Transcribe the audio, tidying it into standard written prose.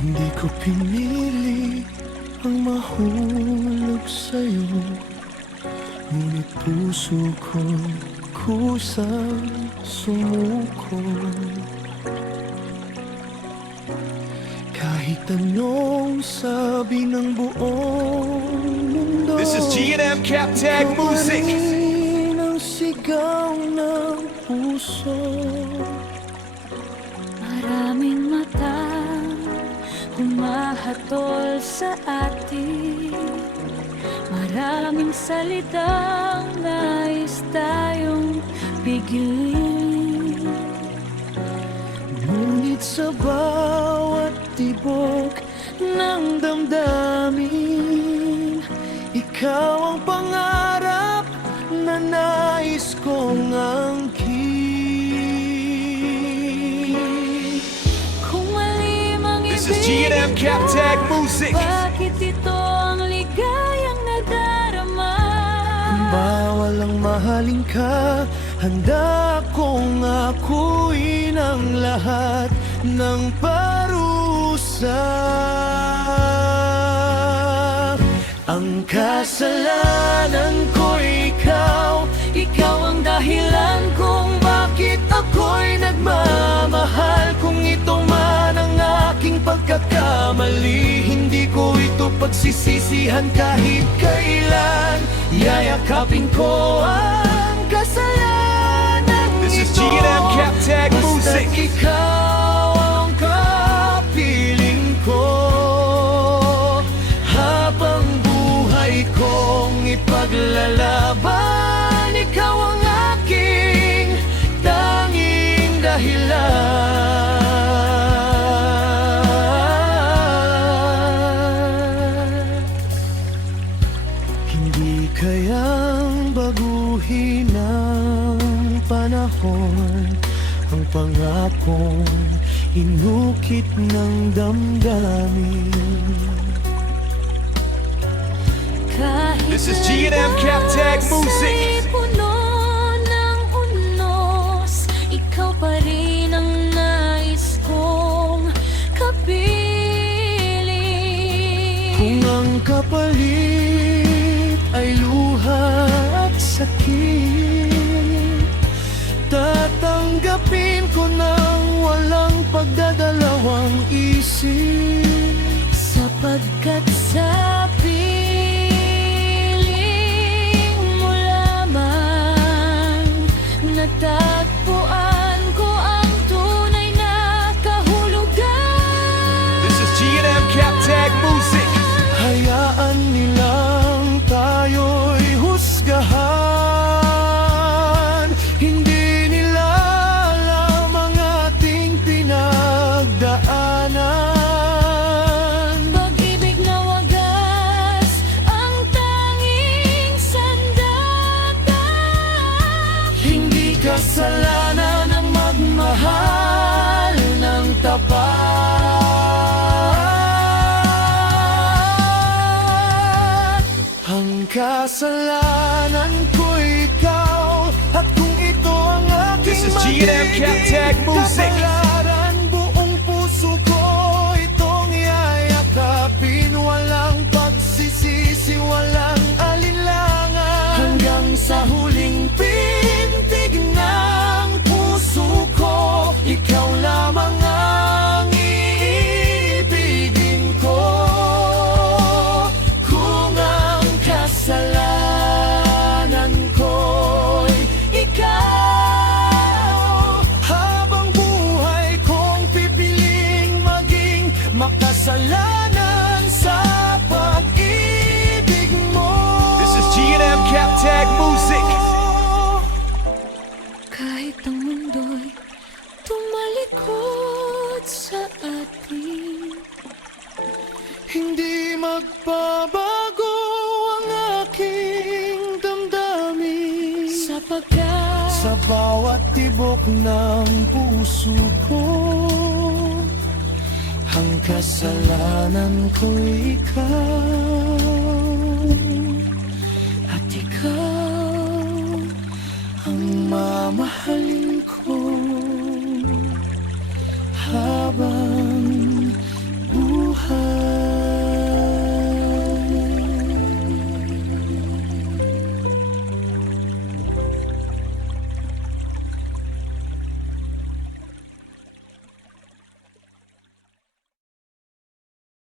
Hindi ko pinili ang mahulog sa'yo, ngunit puso ko'y kusang sumuko. Kahit anong sabi ng buong mundo, This is G&M Captag Music. ang sigaw ng puso. Maraming mata humahatol sa atin, maraming salitang nais tayong pigilin. Ngunit sa bawat tibok ng damdamin, ikaw ang pangarap na nais kong angkin. Kung malim ang This is G&M Captag Music. bakit ito ang ligayang nadarama? Kung bawal ang mahalin ka, handa kong akuin ang lahat ng parusa. Ang kasalanan ko'y ikaw, ikaw ang dahilan kung bakit ako'y nagmamahal. Kung ito man ang aking pagkakamali, hindi ko ito pagsisisihan kahit kailan. Yayakapin ko ang kasalanan ito. This is G&M Captag Music. Basta't ikaw ang kapiling ko, habang buhay kong ipaglalaban, ikaw ang aking tanging dahilan. Hindi kayang baguhin ng panahon ang pangakong inukit ng damdamin. Kahit This is G&M Captag Music. nasa puno ng unos, ikaw pa rin ang nais kong kapiling. Kung ang kapalit ay luha at sakit, tatanggapin ko ng walang pagdadalawang isip. Sapagkat sa piling mo lamang natagpuan ko ang tunay na kahulugan. This is G&M Captag Music. Hayaan nilang tayo'y husgahan, hindi nila alam ang ating pinagdaanan. Pag-ibig na wagas ang tanging sandata. Hindi kasalanan ang magmahal ng tapat. Ang kasalanan ko'y ikaw, at kung ito ang aking This is G&M Captag Music. kapalaran, buong puso ko itong yayakapin. Walang pagsisisi, walang alinlangan, hanggang sa huling pintig ng puso ko, ikaw lamang ang iibigin ko. Kung ang kasalanan ko'y ikaw, habang buhay kong pipiling maging makasalanan sa pag-ibig mo. This is G&M Captag Music. Kahit ang mundo'y tumalikod sa atin, Hindi magbabago ang aking damdamin, sapagkat sa bawat tibok ng puso ko, ang kasalanan ko'y ikaw, at ikaw ang mamahalin.